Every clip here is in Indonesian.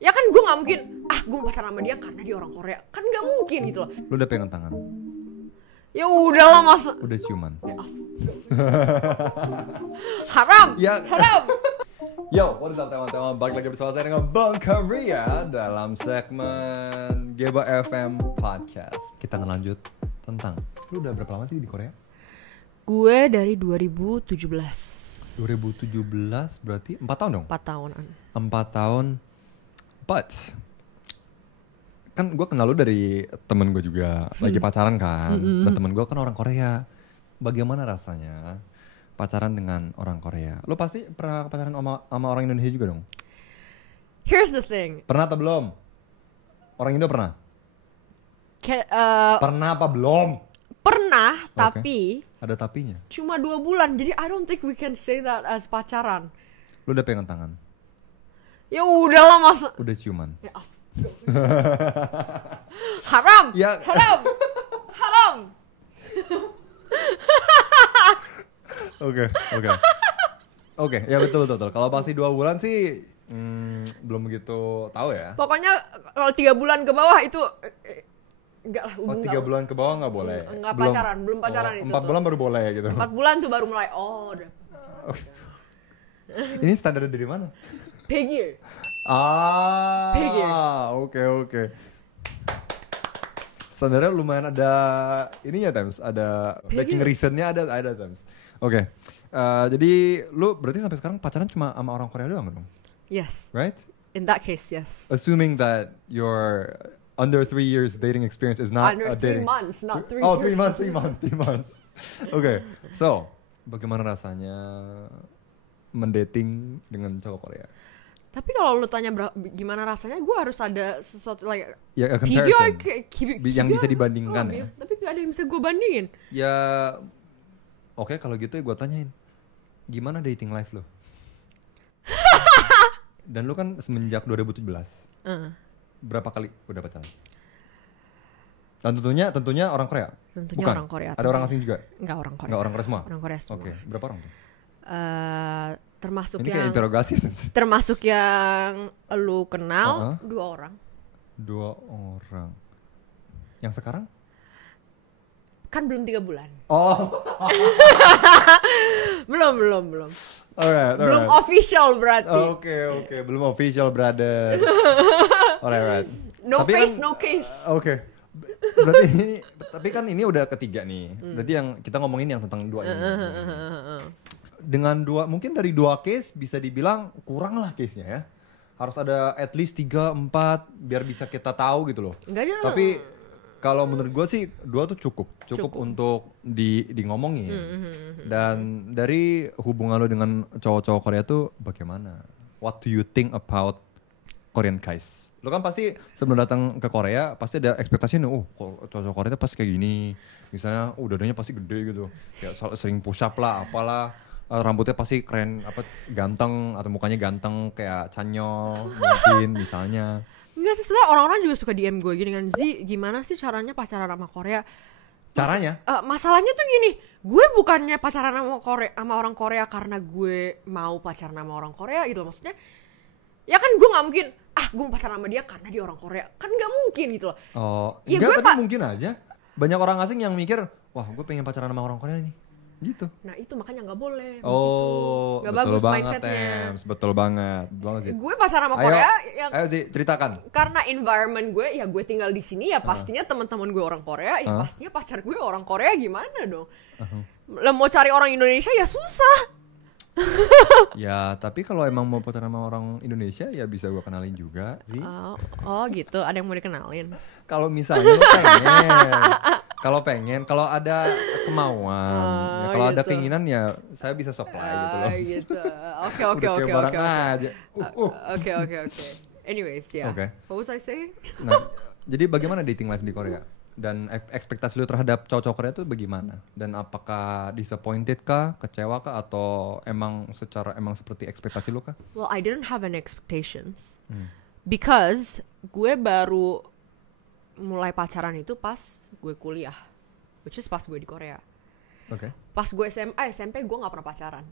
Ya kan gue nggak mungkin gue pacaran sama dia karena dia orang Korea, kan nggak mungkin gitu loh. Lu udah pegang tangan? Ya udahlah masa. Udah ciuman? Ya, haram. Ya. Haram. Yo, what is up teman-teman? Balik lagi bersama saya dengan Bang Korea dalam segmen Geba FM Podcast. Kita ngelanjut tentang, lu udah berapa lama sih di Korea? Gue dari 2017. 2017 berarti 4 tahun dong? 4 tahunan. 4 tahun. But kan gue kenal lu dari temen gue juga lagi pacaran kan. Dan temen gue kan orang Korea. Bagaimana rasanya pacaran dengan orang Korea? Lu pasti pernah pacaran sama orang Indonesia juga dong? Here's the thing. Pernah atau belum? Orang Indo pernah? Pernah apa belum? Pernah, Okay. tapi Ada tapinya? cuma 2 bulan. Jadi I don't think we can say that as pacaran. Lu udah pegang tangan? Ya udahlah masa. Udah ciuman? Ya, haram. Ya. Haram. Haram. Oke, ya betul. Kalau masih 2 bulan sih belum begitu tahu ya. Pokoknya kalau 3 bulan ke bawah itu enggak lah. Oh, 3 bulan ke bawah nggak boleh? Enggak pacaran, belum pacaran itu 4 bulan baru boleh gitu. 4 bulan tuh baru mulai. Udah. Ini standar dari mana? Peggy. Oke. Standarnya lumayan ada ininya Tams, ada backing reasonnya ada Tams. Oke. Jadi lu berarti sampai sekarang pacaran cuma sama orang Korea doang dong? Yes. Right? In that case, yes. Assuming that your under 3 years dating experience is not Under a 3 dating. months, not 3 Oh, years. 3 months. Oke. So, bagaimana rasanya mendating dengan cowok Korea? Tapi kalau lu tanya gimana rasanya, gue harus ada sesuatu like Ya, a PBR, comparison. Yang bisa dibandingkan ya. Tapi gak ada yang bisa gue bandingin. Ya, oke, kalau gitu ya gue tanyain, gimana dating life lo? Dan lu kan semenjak 2017, berapa kali udah pacaran? Dan tentunya orang Korea? Tentunya Bukan? orang Korea. Ada orang asing juga? Enggak, orang Korea. Enggak, orang Korea semua? Orang Korea semua. Oke, berapa orang tuh? Termasuk Ini yang kayak interogasi. termasuk yang lu kenal 2 orang. 2 orang. Yang sekarang? Kan belum 3 bulan. Oh. belum. Alright. Belum official berarti. Oke, belum official, brother. Alright. No Tapi face, kan, no case. Oke. Berarti tapi kan ini udah ketiga nih. Berarti yang kita ngomongin yang tentang 2 ini. Dengan 2, mungkin dari 2 case bisa dibilang kurang lah case-nya ya. Harus ada at least 3, 4 biar bisa kita tahu gitu loh. Enggak ada. Tapi kalau menurut gue sih 2 tuh cukup untuk di ngomongin. Dan dari hubungan lo dengan cowok-cowok Korea tuh bagaimana? What do you think about Korean guys? Lo kan pasti sebelum datang ke Korea pasti ada ekspektasi nih, cowok Korea tuh pasti kayak gini. Misalnya, dadanya pasti gede gitu. Kayak sering push up lah, apalah. Rambutnya pasti keren, ganteng atau mukanya ganteng kayak Chanyeol mungkin misalnya. Enggak sih, sebenarnya orang-orang juga suka DM gue gini kan, Zi, gimana sih caranya pacaran sama Korea? Caranya? Masalahnya tuh gini, gue bukannya pacaran sama orang Korea karena gue mau pacaran sama orang Korea gitu loh. Maksudnya, ya kan gue nggak mungkin, gue mau pacaran sama dia karena dia orang Korea, kan nggak mungkin gitu loh. Oh, ya enggak, tapi mungkin aja. Banyak orang asing yang mikir, wah gue pengen pacaran sama orang Korea nih. Gitu. Nah itu makanya nggak boleh. Oh, nggak betul bagus banget, mindsetnya. Betul banget sih. Gue pacaran sama Korea, Ayo Zi, ceritakan. Karena environment gue, ya gue tinggal di sini, ya pastinya teman-teman gue orang Korea, ya pastinya pacar gue orang Korea, gimana dong? Lah mau cari orang Indonesia ya susah. Ya tapi kalau emang mau pacaran sama orang Indonesia ya bisa gue kenalin juga sih. Oh gitu, ada yang mau dikenalin. Kalau misalnya lo pengen, kalau ada kemauan, kalau ada keinginan ya saya bisa supply gitu loh. Gitu. Oke. Anyways, ya. Okay. What was I saying? Nah, jadi bagaimana dating life di Korea? Dan ekspektasi lu terhadap cowok-cowok Korea itu bagaimana? Dan apakah disappointed kah, kecewa kah, atau emang seperti ekspektasi lu kah? Well, I didn't have any expectations. Because gue baru mulai pacaran itu pas gue kuliah, which is pas gue di Korea. Oke. Pas gue SMP gue nggak pernah pacaran.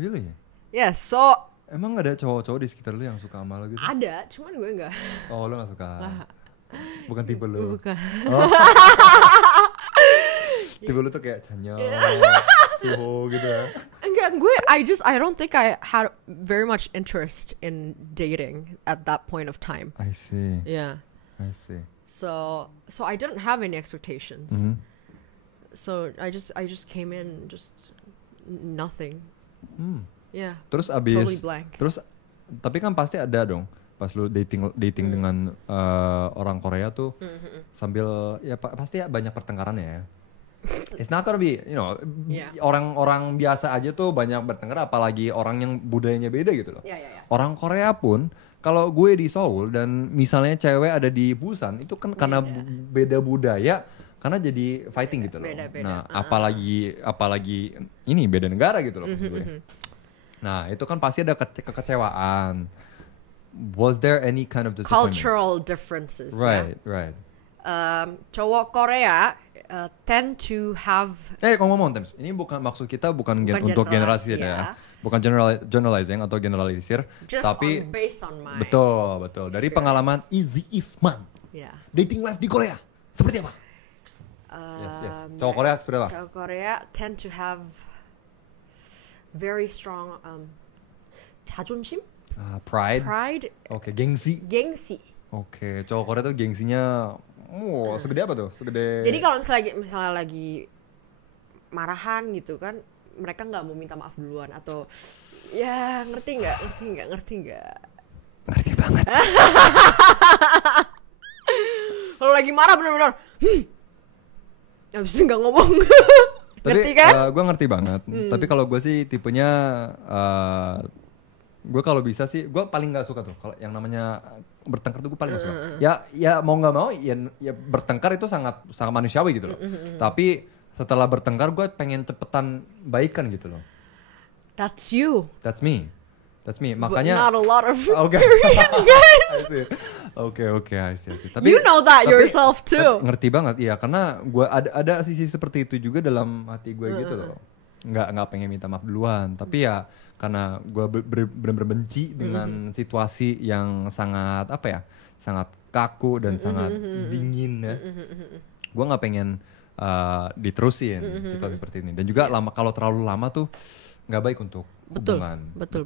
Really? Yes, so Emang gak ada cowok-cowok di sekitar lu yang suka sama lu gitu? Ada, cuman gue enggak. Oh, lu gak suka? Bukan tipe lu? Bukan. Oh. Tipe lu tuh kayak Chanyeol, Suho gitu ya? Enggak, I don't think I had very much interest in dating at that point of time. I see. Yeah. I see. So I didn't have any expectations. Mhm. So I just came in just nothing. Yeah. Terus abis, Totally blank. terus tapi kan pasti ada dong pas lu dating dengan orang Korea tuh sambil ya pasti banyak pertengkaran ya. It's not gonna be, Yeah. orang-orang biasa aja tuh banyak bertengkar, apalagi orang yang budayanya beda gitu loh. Yeah. Orang Korea pun kalau gue di Seoul dan misalnya cewek ada di Busan itu kan karena beda budaya, karena jadi fighting gitu loh. Beda. Nah, apalagi ini beda negara gitu loh maksud gue. Nah, itu kan pasti ada kekecewaan. Was there any kind of disappointment? Cultural differences. Right. Cowok Korea tend to have. Ngomong Tems, ini maksud kita bukan untuk generasi ya. Bukan generalizing atau generalisir, Just tapi based on my betul dari experience. pengalaman Izzy Isman. Yeah. Dating life di Korea seperti apa? Yes. Cowok Korea seperti apa? Cowok Korea tend to have very strong 자존심, Pride. Oke, gengsi. Oke, cowok Korea tuh gengsinya segede apa tuh? Segede. Jadi kalau misalnya lagi marahan gitu kan, mereka nggak mau minta maaf duluan atau ya ngerti nggak? Ngerti banget. Kalau lagi marah benar-benar, abis itu nggak ngomong. Ngerti kan? Gue ngerti banget. Tapi kalau gue sih tipenya, gue kalau bisa sih, gue paling nggak suka tuh kalau yang namanya bertengkar tuh gue paling nggak suka. Ya mau nggak mau, ya bertengkar itu sangat manusiawi gitu loh. Tapi setelah bertengkar gue pengen cepetan baikan gitu loh. That's you. That's me. Makanya. But not a lot of Okay. Korean guys. Oke, I see. Tapi You know that yourself too. Ngerti banget, iya. Karena gue ada sisi seperti itu juga dalam hati gue gitu loh. Nggak pengen minta maaf duluan. Tapi ya karena gue benar-benar benci dengan situasi yang sangat sangat kaku dan sangat dingin ya. Gue nggak pengen diterusin situasi seperti ini. Dan juga kalau terlalu lama tuh nggak baik untuk hubungan. Betul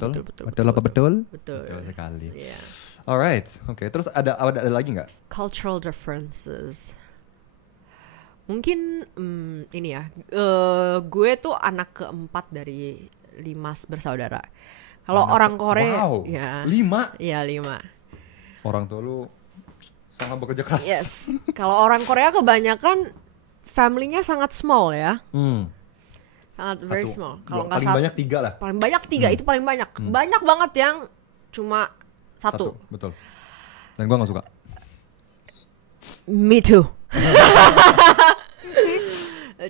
sekali. Yeah. Alright, oke. Terus ada lagi nggak? Cultural differences. Mungkin ini ya. Gue tuh anak keempat dari 5 bersaudara. Kalau orang Korea, wow, ya 5? Iya 5. Orang tua lu sangat bekerja keras. Yes. Kalau orang Korea kebanyakan family-nya sangat small ya. Sangat very small. Kalau nggak paling banyak 3 lah. Paling banyak 3 itu paling banyak. Banyak banget yang cuma 1. Betul. Dan gue nggak suka. Me too.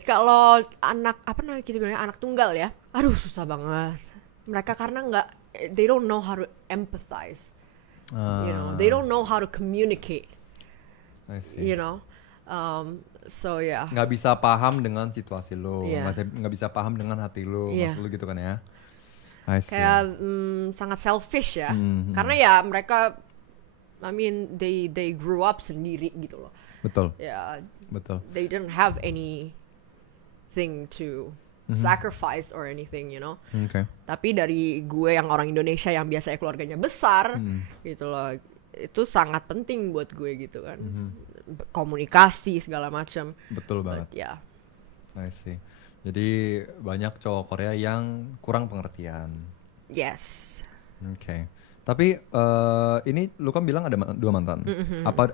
Kalau anak kita bilangnya anak tunggal ya. Aduh susah banget. Mereka karena they don't know how to empathize. They don't know how to communicate. I see. So yeah. Nggak bisa paham dengan situasi lo, Yeah. nggak bisa paham dengan hati lo, Yeah. maksud lo gitu kan ya? I see. Kayak sangat selfish ya. Karena ya mereka, they grew up sendiri gitu loh. Betul. Ya, Betul. they didn't have anything to sacrifice or anything, Oke. Tapi dari gue yang orang Indonesia yang biasanya keluarganya besar, gitu loh, itu sangat penting buat gue gitu kan. Komunikasi segala macam. Betul banget. Ya. I see. Jadi banyak cowok Korea yang kurang pengertian. Yes. Oke. Tapi ini lu kan bilang ada 2 mantan.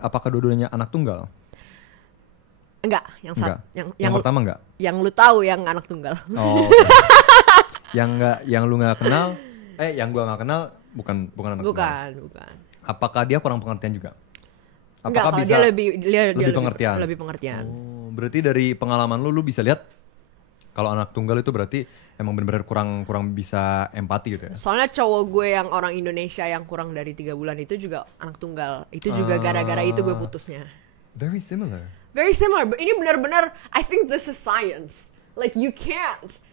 Apakah dua-duanya anak tunggal? Enggak, Yang pertama enggak? Yang lu tahu yang anak tunggal. Oh. Okay. yang lu nggak kenal, yang gua nggak kenal bukan anak tunggal. Bukan. Apakah dia kurang pengertian juga? Apakah bisa dia lebih pengertian? Lebih pengertian. Oh, berarti dari pengalaman lu bisa lihat kalau anak tunggal itu berarti emang benar-benar kurang bisa empati gitu ya. Soalnya cowok gue yang orang Indonesia yang kurang dari 3 bulan itu juga anak tunggal. Itu juga gara-gara itu gue putusnya. Very similar. Very similar. Ini benar-benar I think this is science. Like you can't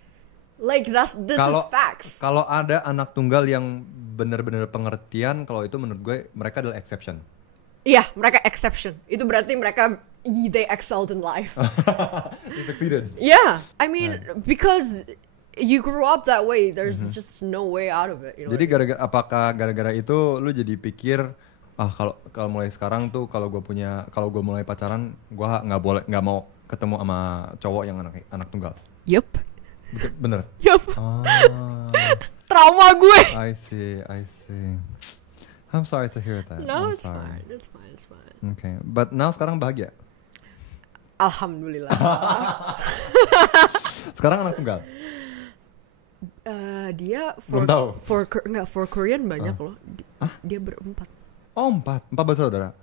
Like this is facts. Kalau ada anak tunggal yang benar-benar pengertian, kalau itu menurut gue mereka adalah exception. Iya, mereka exception. Itu berarti mereka they excelled in life. They succeeded. Yeah, I mean because you grew up that way. There's just no way out of it. You know Jadi apakah gara-gara itu lu jadi pikir kalau mulai sekarang tuh kalau gue mulai pacaran gue nggak mau ketemu sama cowok yang anak tunggal. Yup. Bener. Yup. Trauma gue. I see. I'm sorry to hear that. No, I'm it's sorry. fine. It's fine. Okay, but now sekarang bahagia. Alhamdulillah. Sekarang anak tunggal. Dia Belum tahu. for Korean banyak loh. Dia berempat. Oh, 4 bersaudara.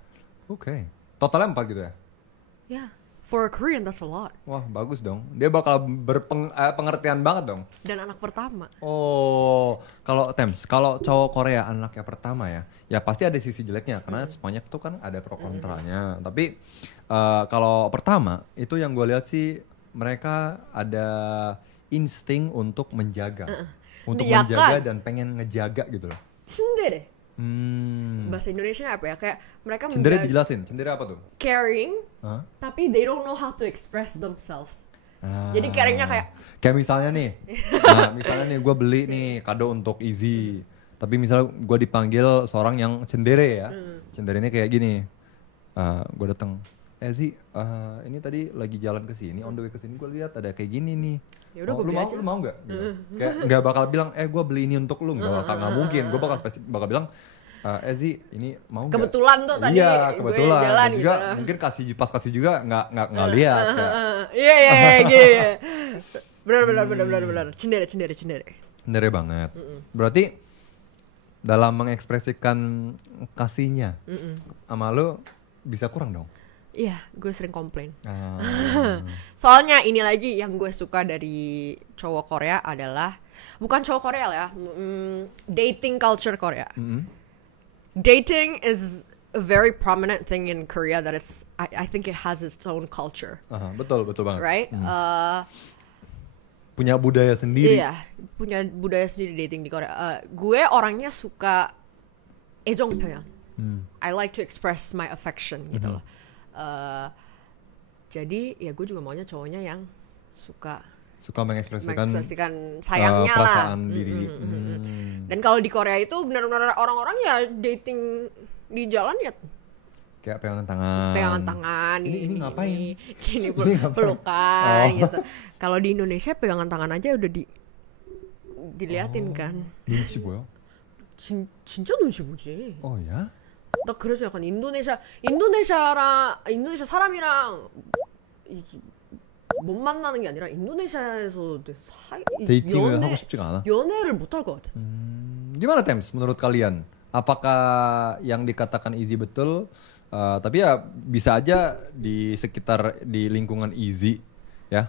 Oke. Totalnya 4 gitu ya? Yeah, for a Korean that's a lot. Wah, bagus dong. Dia bakal pengertian banget dong. Dan anak pertama. Oh, kalau cowok Korea anaknya pertama ya pasti ada sisi jeleknya karena semuanya tuh kan ada pro kontranya. Tapi kalau pertama itu yang gue lihat sih mereka ada insting untuk menjaga, menjaga dan pengen ngejaga gitu loh. Tsundere. Bahasa Indonesia apa ya? Kayak mereka Cendere dijelasin. Cendere apa tuh? Caring, tapi they don't know how to express themselves. Jadi caringnya kayak misalnya nih, gue beli nih kado untuk Izzy. Tapi misalnya gue dipanggil seorang yang cendere ya. Cendere ini kayak gini. Gue datang, Izzy, ini tadi lagi jalan ke sini, on the way ke sini gue lihat ada kayak gini nih. Ya udah, gue beli aja. Lu mau nggak? Gitu. Kayak nggak bakal bilang, gue beli ini untuk lu, nggak mungkin. Gue bakal bilang, Ezi ini mau nggak? Kebetulan tuh tadi. Iya, kebetulan. Gue jalan dan juga gitu. mungkin pas kasih juga nggak lihat. Iya, gitu. Benar. Cendere. Cendere banget. Berarti dalam mengekspresikan kasihnya sama lu bisa kurang dong? Iya, gue sering komplain. Soalnya ini lagi yang gue suka dari cowok Korea adalah bukan cowok Korea lah ya, dating culture Korea. Dating is a very prominent thing in Korea that I think it has its own culture. Betul banget. Right? Punya budaya sendiri. Iya, punya budaya sendiri dating di Korea. Gue orangnya suka 애정 표현. I like to express my affection gitu loh. Jadi ya gue juga maunya cowoknya yang suka mengekspresikan sayangnya perasaan lah. diri. Dan kalau di Korea itu benar-benar orang-orang ya dating di jalan ya kayak pegangan tangan. Ini ngapain? Gini pelukan gitu. Kalau di Indonesia pegangan tangan aja udah diliatin kan. 눈치 보여? 진짜 눈치 보지. Oh ya? 나 그래서 약간 인도네시아 사람이랑 못 만나는 게 아니라 인도네시아에서 데이팅을 하고 싶지가 않아. 연애를 못 할 것 같아. Gimana Tems menurut kalian? Apakah yang dikatakan Izzy betul? Tapi ya bisa aja di sekitar di lingkungan Izzy ya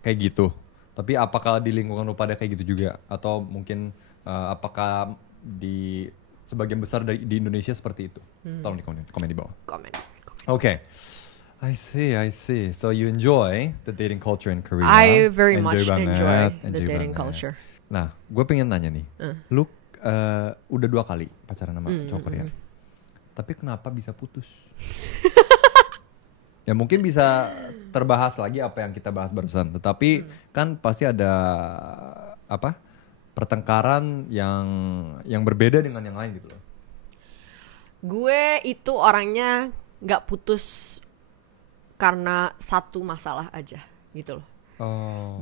kayak gitu. Tapi apakah di lingkungan lu pada kayak gitu juga? Atau mungkin apakah di sebagian besar di Indonesia seperti itu? Tolong di komen di bawah. Komen. Okay. I see. So you enjoy the dating culture in Korea? I very much enjoy the dating culture. Nah, gue pengen nanya nih. Lu udah 2 kali pacaran sama cowok Korea. Tapi kenapa bisa putus? Ya mungkin bisa terbahas lagi apa yang kita bahas barusan. Tetapi kan pasti ada pertengkaran yang berbeda dengan yang lain gitu loh. Gue itu orangnya nggak putus karena satu masalah aja gitu loh.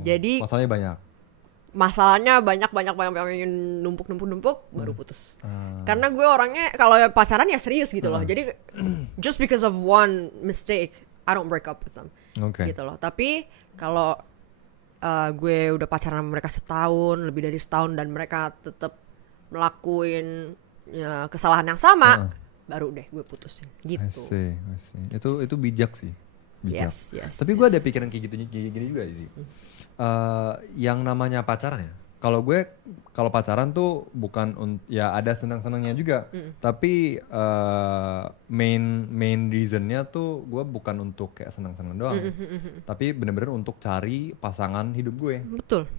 Jadi masalahnya banyak numpuk baru putus. Karena gue orangnya kalau pacaran ya serius gitu loh. Jadi just because of one mistake I don't break up with them. Gitu loh. Tapi kalau gue udah pacaran sama mereka lebih dari setahun dan mereka tetap melakuin kesalahan yang sama, baru deh gue putusin gitu. I see. Itu bijak sih. Bijak. Yes. Tapi gue ada pikiran kayak gini juga sih. Yang namanya pacaran ya. Kalau pacaran tuh bukan ya ada senang-senangnya juga. Tapi main reasonnya tuh gue bukan untuk kayak senang-senang doang. Tapi bener-bener untuk cari pasangan hidup gue. Betul.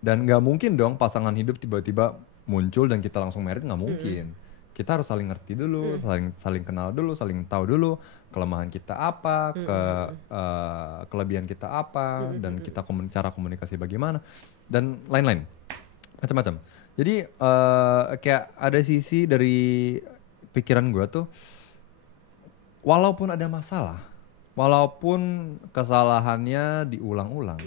Dan nggak mungkin dong pasangan hidup tiba-tiba muncul dan kita langsung married, nggak mungkin. Kita harus saling ngerti dulu, saling kenal dulu, saling tahu dulu kelemahan kita apa, kelebihan kita apa, dan kita cara komunikasi bagaimana, dan lain-lain, macam-macam. Jadi kayak ada sisi dari pikiran gue tuh, walaupun ada masalah, walaupun kesalahannya diulang-ulang,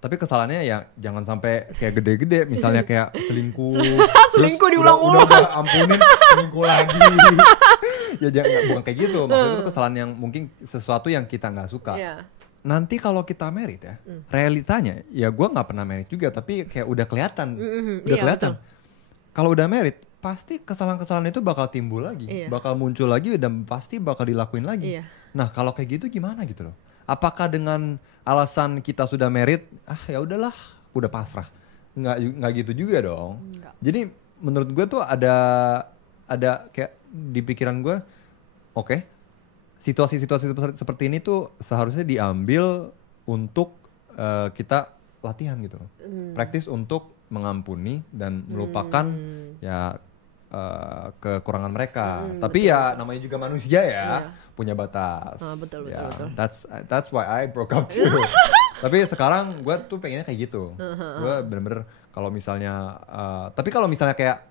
tapi kesalahannya ya jangan sampai kayak gede-gede, misalnya kayak selingkuh, selingkuh diulang-ulang, udah ampunin selingkuh lagi. Ya jangan, bukan kayak gitu, maksudnya itu kesalahan yang mungkin sesuatu yang kita nggak suka. Nanti kalau kita married ya, realitanya ya gue nggak pernah married juga, tapi kayak udah kelihatan, kelihatan. Kalau udah married, pasti kesalahan-kesalahan itu bakal timbul lagi, bakal muncul lagi, dan pasti bakal dilakuin lagi. Nah kalau kayak gitu gimana gitu loh? Apakah dengan alasan kita sudah married, ya udahlah, udah pasrah? Nggak gitu juga dong. Jadi menurut gue tuh ada kayak di pikiran gue, oke, situasi-situasi seperti ini tuh seharusnya diambil untuk kita latihan gitu, praktis untuk mengampuni dan melupakan ya kekurangan mereka. Tapi ya namanya juga manusia ya, punya batas. Betul. That's why I broke up too. Tapi sekarang gue tuh pengennya kayak gitu. Gue bener-bener kalau misalnya, tapi kalau misalnya kayak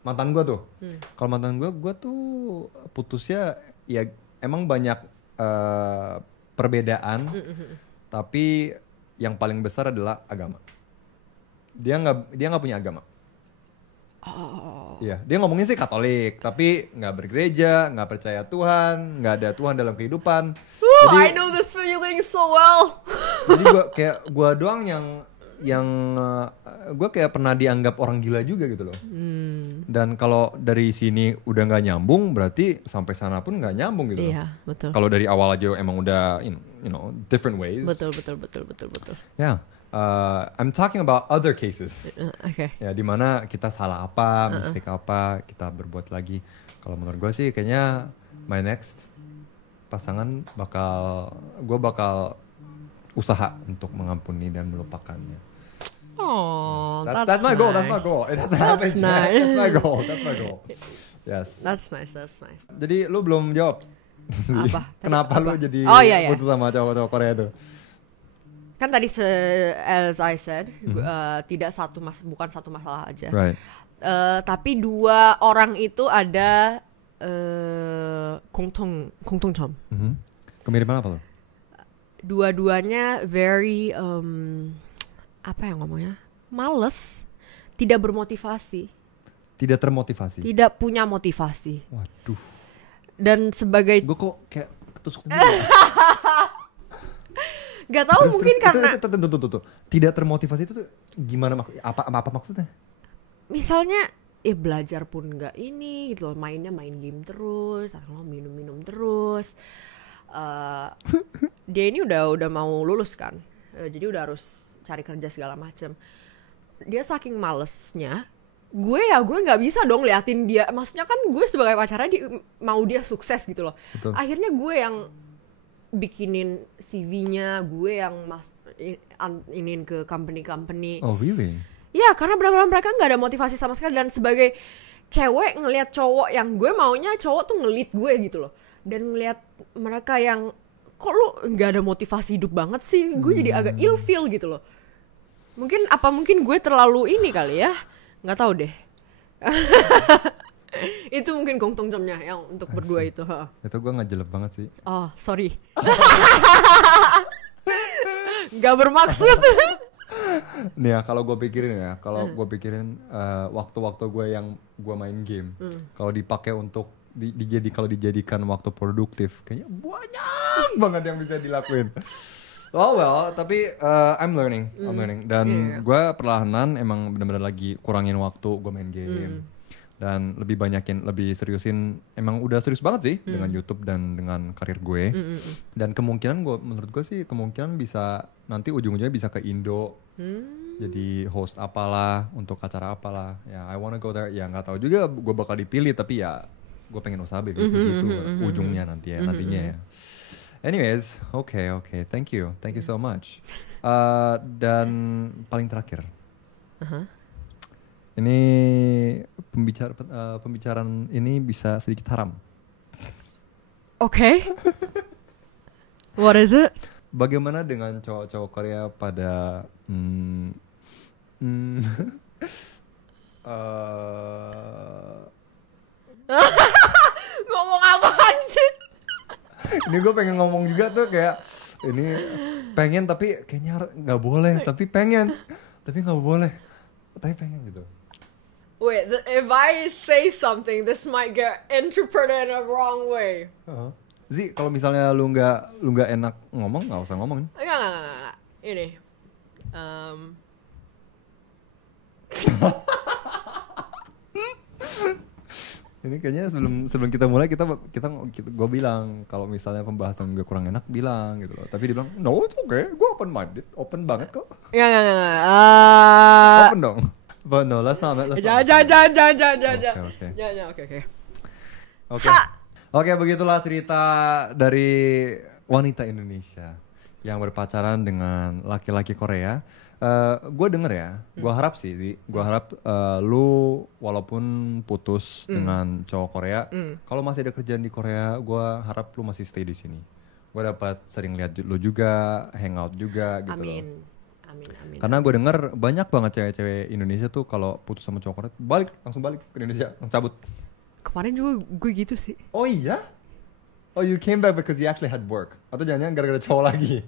mantan gue tuh, kalau mantan gue tuh putusnya ya emang banyak perbedaan, tapi yang paling besar adalah agama. Dia nggak punya agama. Iya, dia ngomongnya sih Katolik, tapi nggak bergereja, nggak percaya Tuhan, nggak ada Tuhan dalam kehidupan. Jadi, I know this feeling so well. Jadi gue doang yang gue kayak pernah dianggap orang gila juga gitu loh. Dan kalau dari sini udah nggak nyambung, berarti sampai sana pun nggak nyambung gitu. Iya, betul. Kalau dari awal aja emang udah you know different ways. Betul. Ya, I'm talking about other cases. Okay. Ya, dimana kita salah apa, mistake apa, kita berbuat lagi. Kalau menurut gue sih kayaknya my next pasangan gue bakal usaha untuk mengampuni dan melupakannya. Oh, that's my goal. That's my goal. That's nice. That's my goal. Yes. That's nice. Jadi lu belum jawab. Apa? Kenapa lu jadi putus sama cowok-cowok Korea itu? Kan tadi as I said, bukan satu masalah aja. Right. Tapi dua orang itu ada 공통점. Kemiripan apa lo? Dua-duanya very apa yang ngomongnya? Males, tidak bermotivasi. Tidak termotivasi. Tidak punya motivasi. Waduh. Dan sebagai gue kok kayak ketusuk sendiri. Gak tahu mungkin karena Tuh. Tidak termotivasi itu tuh gimana apa maksudnya? Misalnya belajar pun nggak ini gitu loh, main game terus atau minum terus. Dia ini udah mau lulus kan, jadi udah harus cari kerja segala macem. Dia saking malesnya, gue nggak bisa dong liatin dia. Maksudnya kan gue sebagai pacarnya mau dia sukses gitu loh. Betul. Akhirnya gue yang bikinin CV-nya, gue yang iniin ke company. Oh really? Ya karena benar-benar mereka nggak ada motivasi sama sekali. Dan sebagai cewek ngelihat cowok yang gue maunya cowok tuh ngelit gue gitu loh. Dan ngelihat mereka yang kok lu nggak ada motivasi hidup banget sih, gue jadi agak ilfeel gitu loh. Mungkin gue terlalu ini kali ya, nggak tahu deh. Itu mungkin 공통점nya yang untuk berdua itu. Itu gue nggak jelek banget sih. Oh sorry. Nggak bermaksud. Nih ya, kalau gue pikirin waktu-waktu gue yang gue main game, kalau dipakai untuk kalau dijadikan waktu produktif, kayaknya banyak banget yang bisa dilakuin. Oh well, tapi I'm learning, dan gue perlahanan emang benar-benar lagi kurangin waktu gue main game, dan lebih seriusin, emang udah serius banget sih dengan YouTube dan dengan karir gue, dan menurut gue sih kemungkinan bisa nanti ujung-ujungnya bisa ke Indo, jadi host apalah untuk acara apalah, ya I wanna go there, ya nggak tahu juga gue bakal dipilih, tapi ya gue pengen usaha begitu ujungnya nantinya ya. Anyways, okay, thank you so much. Dan paling terakhir, ini pembicaraan ini bisa sedikit haram. Okay. What is it? Bagaimana dengan cowok-cowok Korea pada Ngomong apaan sih? Ini gue pengen ngomong juga tuh kayak ini pengen tapi kayaknya nggak boleh, tapi pengen tapi nggak boleh, tapi pengen gitu. Wait, if I say something, this might get interpreted in a wrong way. Zi, kalau misalnya lu nggak enak ngomong, nggak usah ngomong. Enggak. Ini. Ini kayaknya sebelum kita mulai kita gue bilang kalau misalnya pembahasan gue kurang enak bilang gitu loh. Tapi dia bilang no, it's okay, gue open banget kok. Enggak. Open dong. But no, let's not. Oke, begitulah cerita dari wanita Indonesia yang berpacaran dengan laki-laki Korea. Gue denger ya, gue harap sih, gue harap lu walaupun putus dengan cowok Korea, kalau masih ada kerjaan di Korea, gue harap lu masih stay di sini. Gue dapat sering lihat lu juga, hangout juga gitu. Amin. Karena gue denger banyak banget cewek-cewek Indonesia tuh kalau putus sama cowok Korea, langsung balik ke Indonesia, langsung cabut. Kemarin juga gue gitu sih. Oh iya? Oh, you came back because you actually had work? Atau jangan-jangan gara-gara cowok lagi?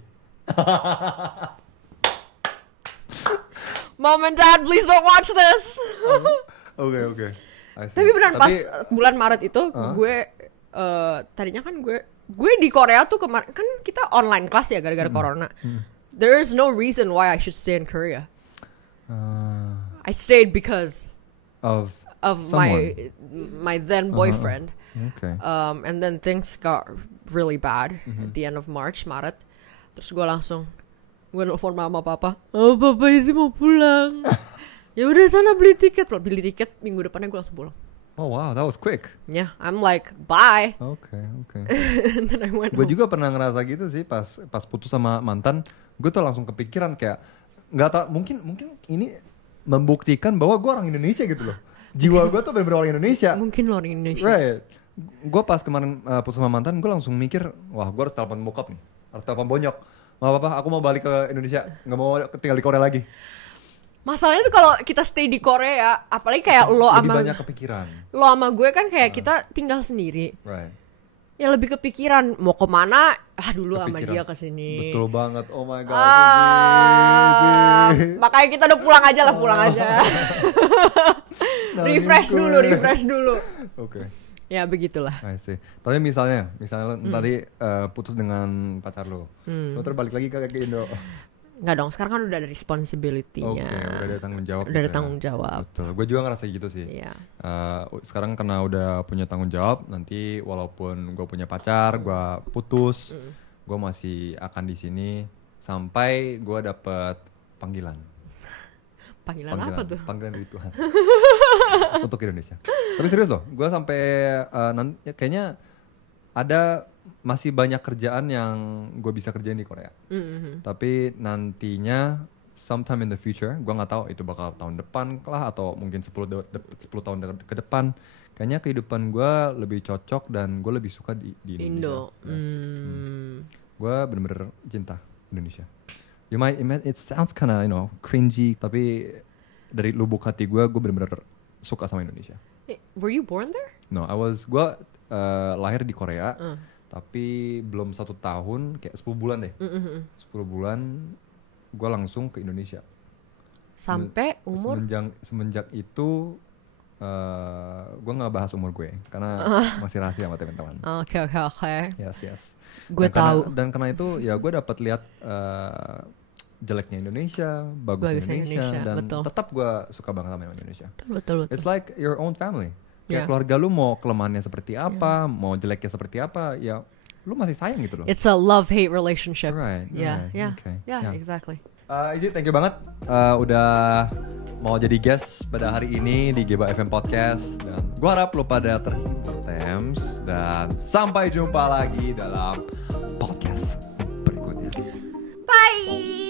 Mom and Dad, please don't watch this. Oke. Tapi beneran pas bulan Maret itu gue tadinya kan gue di Korea tuh kemarin kan kita online kelas ya gara-gara corona. There is no reason why I should stay in Korea. I stayed because of my then boyfriend. Okay. And then things got really bad at the end of Maret. Terus gue nelfon mama papa. Oh, papa isi mau pulang. Ya udah sana beli tiket minggu depannya gue langsung pulang. Oh wow, that was quick. Yeah, I'm like bye. Okay. And then I went Gue home. juga pernah ngerasa gitu sih pas putus sama mantan. Gue tuh langsung kepikiran kayak nggak tau, mungkin ini membuktikan bahwa gue orang Indonesia gitu loh. Jiwa gue tuh bener-bener orang Indonesia. Mungkin lo orang Indonesia. Right. Gue pas kemarin putus sama mantan, gue langsung mikir, wah gue harus telepon bokap nih, harus telepon bonyok. Papa, aku mau balik ke Indonesia, nggak mau tinggal di Korea lagi. Masalahnya tuh kalau kita stay di Korea, apalagi kayak lo banyak kepikiran. Lo sama gue kan kayak kita tinggal sendiri. Right. Ya lebih kepikiran mau kemana? Dulu sama dia kesini. Betul banget. Oh my god. Makanya kita udah pulang aja. refresh dulu. Oke. Ya begitulah. I see. Tapi misalnya tadi putus dengan pacar lo terbalik lagi ke Indo. Enggak dong, sekarang kan udah ada responsibility-nya. Oke, udah ada tanggung jawab. Udah ada tanggung jawab. Betul, gue juga ngerasa gitu sih. Iya. Sekarang karena udah punya tanggung jawab, nanti walaupun gue punya pacar, gue putus, gue masih akan di sini sampai gue dapet panggilan. Panggilan apa tuh? Panggilan dari Tuhan untuk Indonesia. Tapi serius loh, gue sampai kayaknya ada masih banyak kerjaan yang gue bisa kerjain di Korea. Tapi nantinya sometime in the future, gue nggak tahu itu bakal tahun depan lah atau mungkin 10 tahun ke depan. Kayaknya kehidupan gue lebih cocok dan gue lebih suka di Indonesia. Gue bener-bener cinta Indonesia. It sounds kinda cringy, tapi dari lubuk hati gue bener-bener suka sama Indonesia. Were you born there? No, gue lahir di Korea, tapi belum 1 tahun, kayak 10 bulan deh. 10 bulan gue langsung ke Indonesia. Sampai umur? Semenjak itu gue nggak bahas umur gue karena masih rahasia sama teman-teman. Oke. Yes. Gue tahu. Dan karena itu ya gue dapat lihat jeleknya Indonesia, bagusnya Indonesia, dan betul. Tetap gue suka banget sama Indonesia. Betul. It's like your own family. Kayak keluarga lu mau kelemahannya seperti apa, mau jeleknya seperti apa, ya lu masih sayang gitu loh. It's a love-hate relationship. Right. Yeah. Okay. Yeah, exactly. Izzy, thank you banget udah mau jadi guest pada hari ini di Geba FM Podcast. Dan gue harap lu pada terhibur, Tems. Dan sampai jumpa lagi dalam podcast Bye.